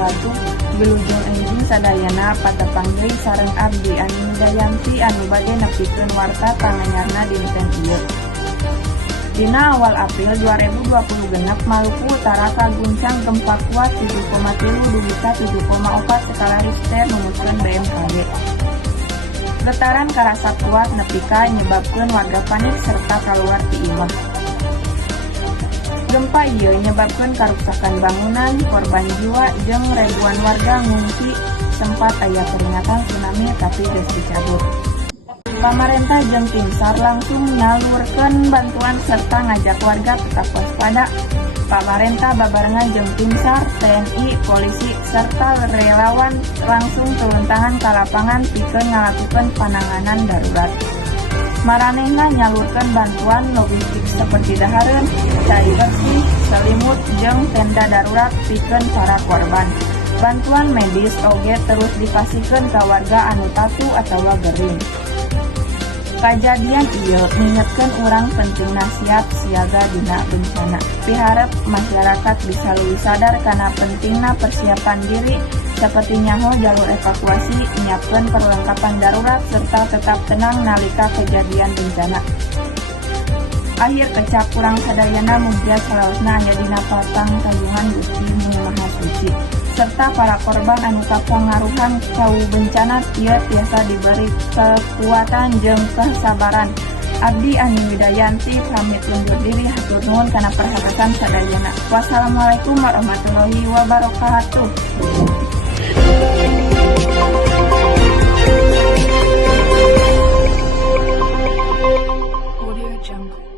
wabarakatuh. Wilujeng enjing sadayana patepang deui sareng abdi Ani Widayanti anu bade nepikeun warta tanganyarna dinten ieu. Dina awal April 2020 genep Maluku Utara kaguncang gempa kuat 7,3 dugi ka 7,4 skala Richter numutkeun BMKG. Getaran karasa kuat nepi ka nyebabkeun warga panik serta kaluar ti imah. Gempa ieu nyebabkeun karuksakan bangunan, korban jiwa jeung ribuan warga ngungsi. Sempat aya peringatan tsunami tapi geus dicabut. Pamarentah jeung tim SAR langsung nyalurkeun bantuan serta ngajak warga tetap waspada. Pamarentah babarengan jeung tim SAR, TNI, polisi, serta relawan langsung turun tangan ka lapangan pikeun ngalakukeun penanganan darurat. Maranehna nyalurkeun bantuan logistik seperti dahareun, cai bersih, selimut, jeung tenda darurat pikeun para korban. Bantuan medis oge terus dipasikeun ka warga anu tatu atawa gering. Kajadian ieu ngingetkeun urang pentingna siap siaga dina bencana. Piharep masyarakat bisa leuwih sadar kana pentingna persiapan diri seperti nyaho jalur evakuasi, nyiapkeun perlengkapan darurat serta tetap tenang nalika kejadian bencana. Akhir kecap urang sadayana mugia salaosna aya dina patang kandungan Gusti Maha Suci. Serta para korban anu kapangaruhan kau bencana tiasa diberi kekuatan jeung kesabaran. Abdi Ani Widayanti pamit undur diri, hatur nuhun kana perhatian sadayana. Wassalamualaikum warahmatullahi wabarakatuh. Audio Jungle.